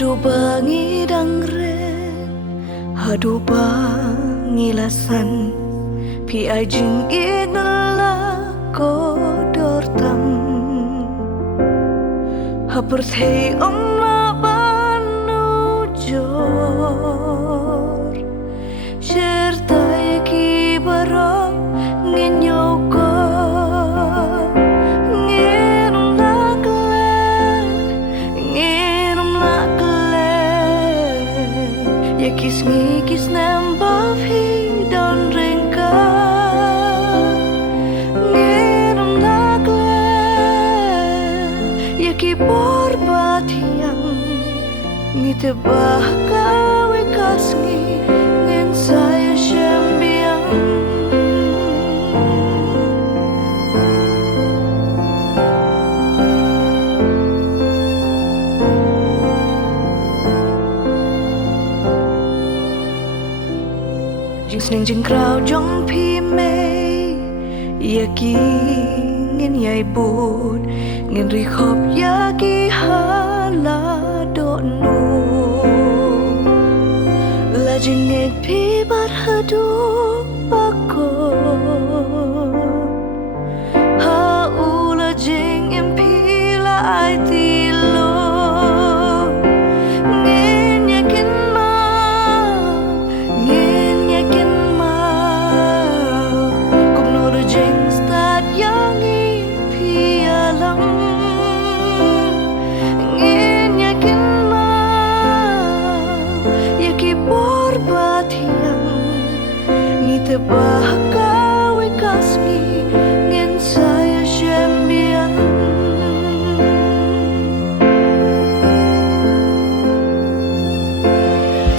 Hadu bangi dangren, hadu bangi lasan, pi ajing inala kodor tam. Haperthei omla banu jor, sertai ki barok ngenyau ko, ngerum laklen, ya kis ngikis nembaf hi don rengka, ngerum laklen, ya ki borbat yang ngitebah kawe kasngi ngen saya syambiang. Jing sning jing krau jong pi mei, ya ki ngin yai bud ngin ri khop ya ki hala do no. La jing net pi bat hadu bako, ha u la jing em pi la ai ti lo. Ngin yakin mau, kum nur jing start yang i pi alam. Ngin yakin mau, yaki borbat yang ngitebah kawe kasmi ngin saya syambiang.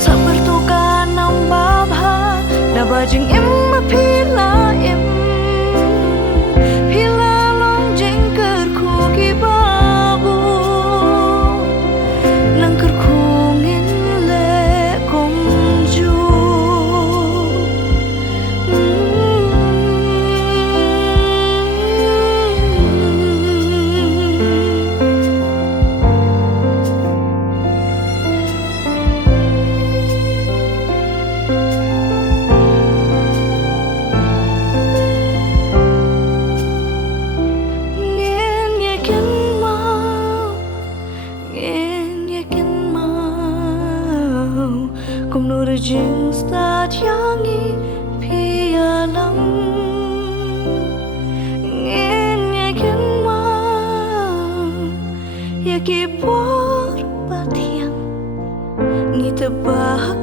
Sabar tu kan nambah na bajing em mapila em, pila long jeng kerku ki babu, nang kerku ngin le kongju. Kum nur jing start yang i pi alam. Ngin yakin mau, yaki borbat yang ngitebah